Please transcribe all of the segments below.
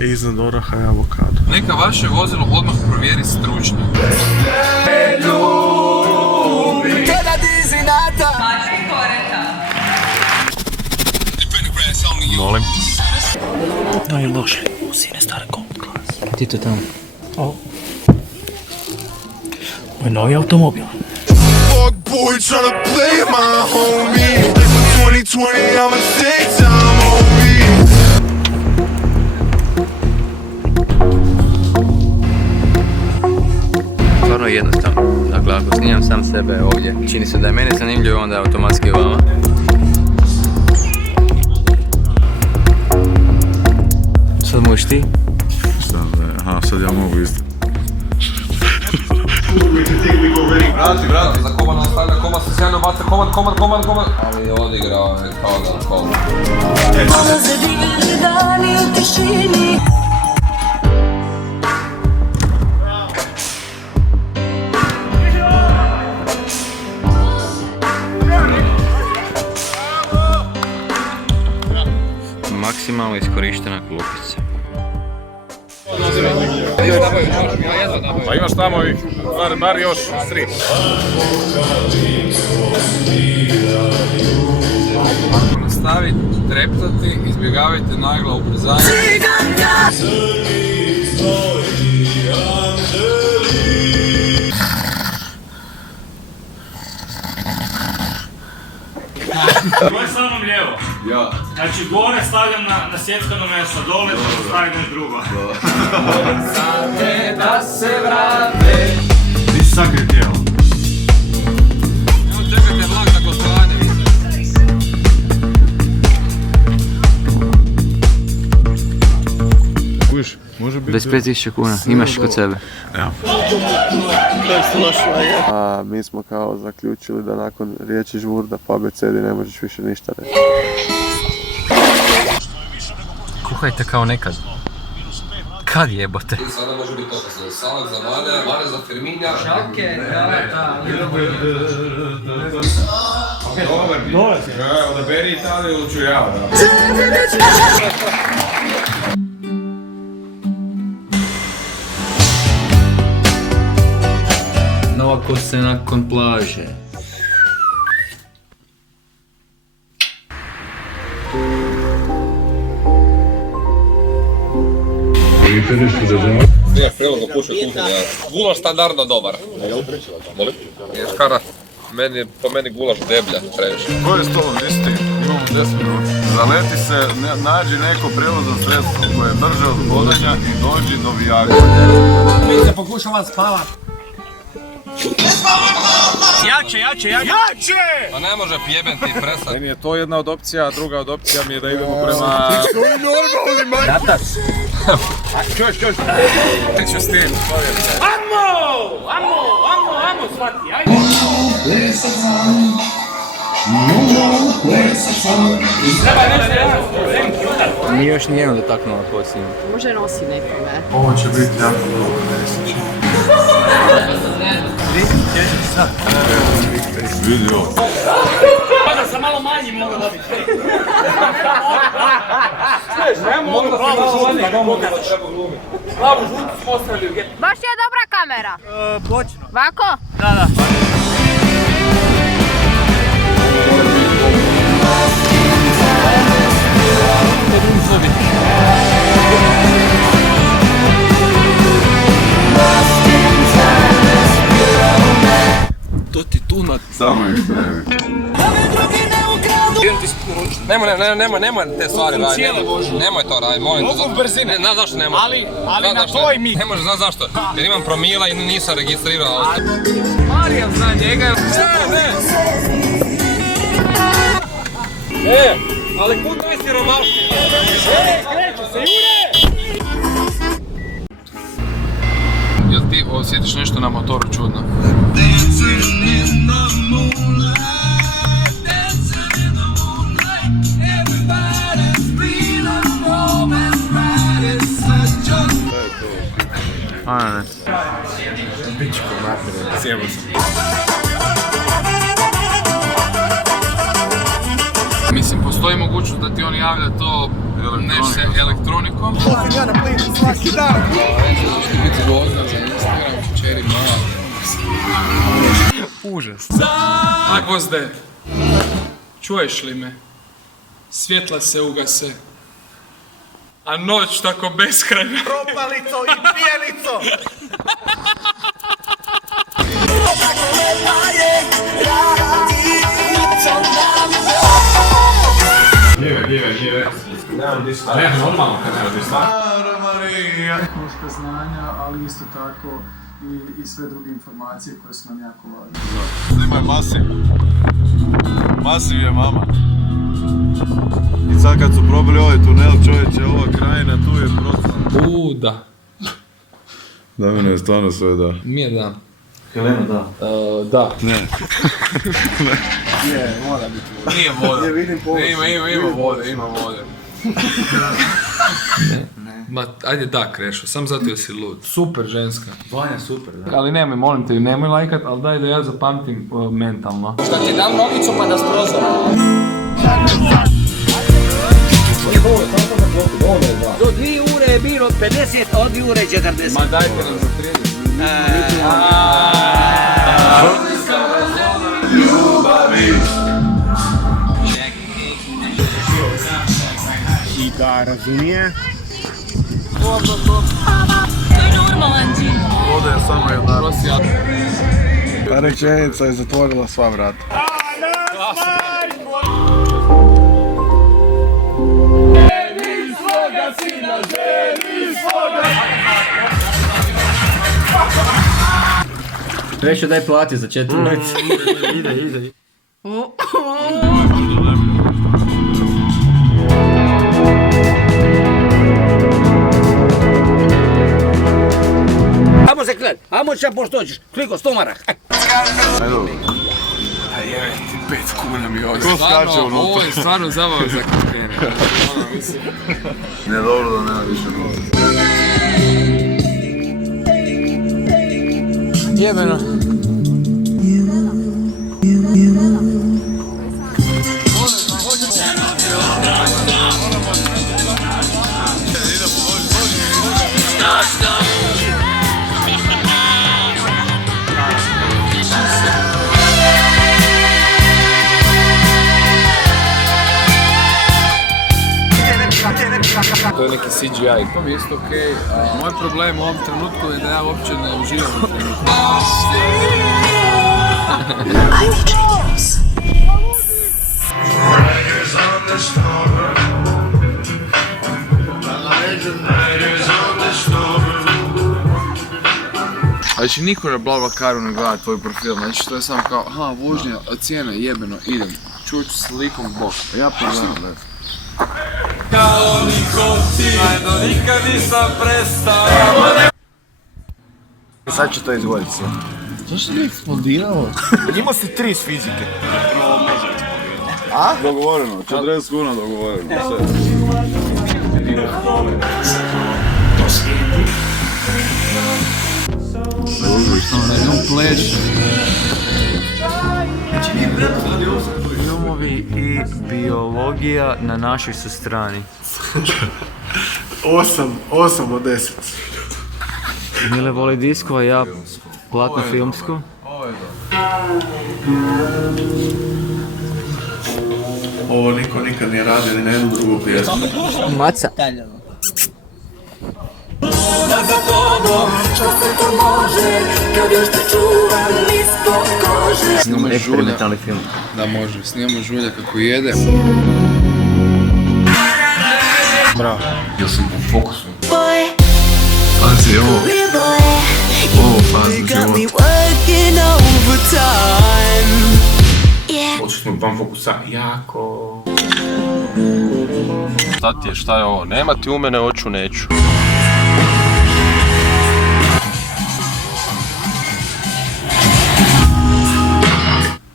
Iznad oraha i avokado. Neka vaše vozilo odmah provjeri stručno. Molim. No je loše, u sine stare klas. Ti to tamo. O. Moj novi automobil. Boy tryna play my homie. 2020, I'm a six-time homie. Stvarno je jednostavno. Dakle, ako snimam sam sebe ovdje, čini se da je meni zanimljivo, onda je automatski vama. Sad možeš ti? Aha, sad ja mogu isto. Vrati, za Koman nastavlja, Koman se sjajno baca, Koman. Ali je odigrao je kao da Koman. Maksimalno iskorištena klupica. Pa imaš tamo ih, bar još 3. Ako nastavite treptati, izbjegavajte naglo ubrzanje. Ovo je samo lijevo. Ja. Znači gore stavljam na sjeckano meso, dole stavim nešto drugo. Sate da se vrate. Ti si sakri tijelo. Evo čekajte vlak za gostovanje. Kužiš, može biti... Bez 5000 kuna, imaš kod sebe. Ja. A mi smo kao zaključili da nakon riječi žmurda po abecedi ne možeš više ništa reći. Kuhajte kao nekad. Kad jebote? Sada može biti to salat za Vane za Firminja. Šalke, Dobar ti. Odaberi Italiju ili ću ja. Novako se nakon plaže. Nije prelazno pušio kuhinja. Gulaš standardno dobar. Molim? Ješkara. Po meni gulaš deblja, previše. Koji je stolom, nisi ti? Imamo 10 minuta. Zaleti se, nađi neko prelazno sredstvo koje je brže od hodanja i dođi do Vijagra. Mi se pokušava spavat. Jače! Pa ne može pjeben ti presad. Meni je to jedna od opcija, a druga od opcija mi je da idemo prema... Čuš. Neću s tim, Amo, svati, ajde! Nije još nijedno dotaknuo posljednju. Može nosi nekome. Ovo će biti jako dobro mesiće. Vidi ovo. Pa da sam malo manji mogu dobiti. Ne mogu plavu žutu, ne mogu da treba glumiti. Plavu žutu smo ostavili u getu. Baš je dobra kamera. Pločno. Vako? Da. To ti tu na... Samo ih se ne vidi. Nemoj te stvari raditi. Nemoj to raditi, molim te. Mogu brzine. Znaš zašto ne može? Ali na tvoj mig. Ne može, znaš zašto? Jer imam promila i nisam registrirao auto. Marijan zna njega. Ne, ali kud to je siromašnije? Kreću se, Jure! osjetiš nešto na motoru čudno. Sjebo sam. Mislim, postoji mogućnost da ti on javlja to nešto elektronikom. Užas. A Gvozde, čuješ li me? Svjetla se ugase, a noć tako beskrajna. Propalico i pijanico! Tehnološka znanja, ali isto tako i sve druge informacije koje su nam jako važne. Snimaj Masiv. Masiv je mama. I sad kad su probili ovaj tunel, čovječe, ova krajina tu je procela. Da. Damino je stvarno sve da. Mi je da. Helena, da. Da. Ne. Je, mora biti. Nije voda. Je, vidim površinu. Ima vode. Ma, ajde da, Krešo, sam zato jer si lud. Super ženska. Vanja super, da. Ali nemoj, molim te, nemoj lajkat, ali daj da ja zapamtim mentalno. Što ti dam nogicu pa da sprozam? Do 2 ure je bilo 50, od 2 ure 40. Ma dajte nam za 30. I da razumije. Voda je samo jedna. Ta rečenica je zatvorila sva vrata. Prešo daj plati za 4 noći. Ide. Amo se kled, amo će pošto hoćeš, kliko 100 maraka. A je, 5 kuna mi ovdje. Ko skače unutra? Ovo je stvarno zabava za krene. Nije dobro da nema više novca. Jebeno. To je neki CGI. To mi je isto okej. Moj problem u ovom trenutku je da ja uopće ne uživam u trenutku. Znači niko na BlaBlaCaru ne gleda tvoj profil, znači to je samo kao, aha, vožnja, cijena, jebeno, idem. Čuć s likom bok. Ja pogledam, ne. Kao niko ti, ajdo nikad nisam prestao. Sad će to izvoditi sve. Zašto nije eksplodiralo? Imao si 3 s fizike. Dogovoreno, 40 kuna dogovoreno, sve. Filmovi i biologija na našoj su strani. 8 od 10. Mile voli disko, a ja platno filmsku. Ovo niko nikad nije radio ni na jednu drugu pjesmu. Maca. Snimamo žulja. Eksperimentalni film. Da može, snimamo žulja kako jede. Bravo. Ja sam u fokusu. Pazi ovo. Ovo fazi život. Oči smo van fokusa jako. Šta je ovo? Nema ti u mene, oću neću.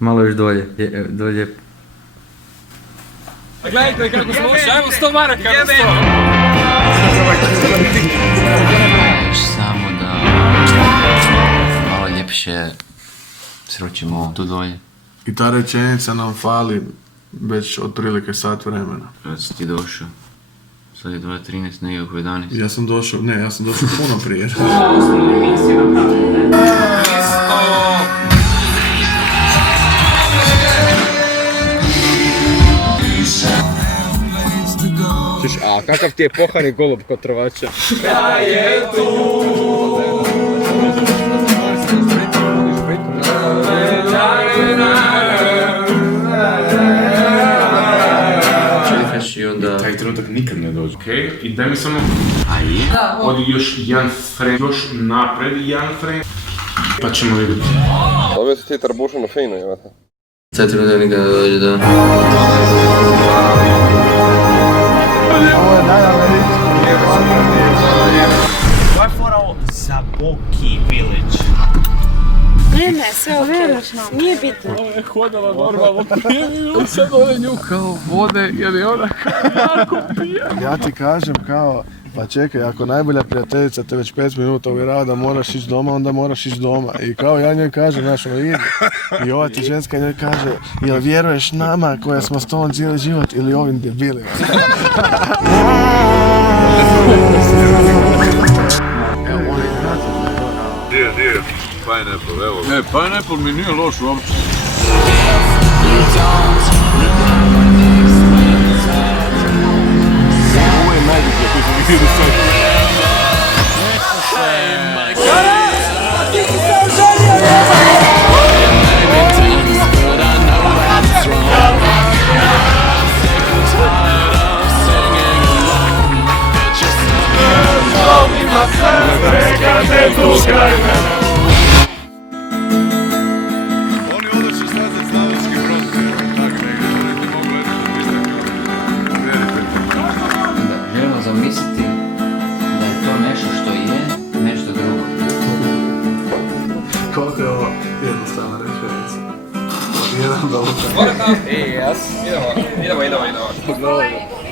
Malo još dolje, dolje. Gledajte kako smo ušli, ajmo 100 maraka na 100. Još samo da malo ljepše sročimo tu dolje. I ta rečenica nam fali već otprilike sat vremena. Kad si ti došao? Sad je 2:13, negdje oko 11. Ja sam došao puno prije. A kakav ti je pohani golub kod trvača? Čekaš i onda... Taj trenutak nikad ne dođe. Okej, i daj mi samo... A je? Odi još jedan frame, još napred jedan frame. Pa ćemo vidjeti. Dobio si ti trbušano fino, jebate. Sad trenutak nikad ne dođe, da. Koja je fora ovo? Zaboki Village. Ne, sve okej. Nije bitno. Ona je hodala normalno pije, sad ona nju kao vode jer je ona kao jako pija. Ja ti kažem kao, pa čekaj, ako najbolja prijateljica te već 5 minuta uvjerava da moraš ići doma, onda moraš ići doma. I kao ja njoj kažem, znaš, ono ide. I ova ti ženska njoj kaže, jel vjeruješ nama koja smo s tobom cijeli život ili ovim debilima? Dio, pineapple, evo. Ne, pineapple mi nije loš uopće. Ovo je najbolje koji sam vidio do sada. Oni odlično slaze Slavonski Brod, tako negdje, to niti mogu letiti Vjerite mi. Želimo zamisliti da je to nešto što je, nešto drugo. Koliko je ovo jednostavna rečenica? Jedan dobar. Idemo.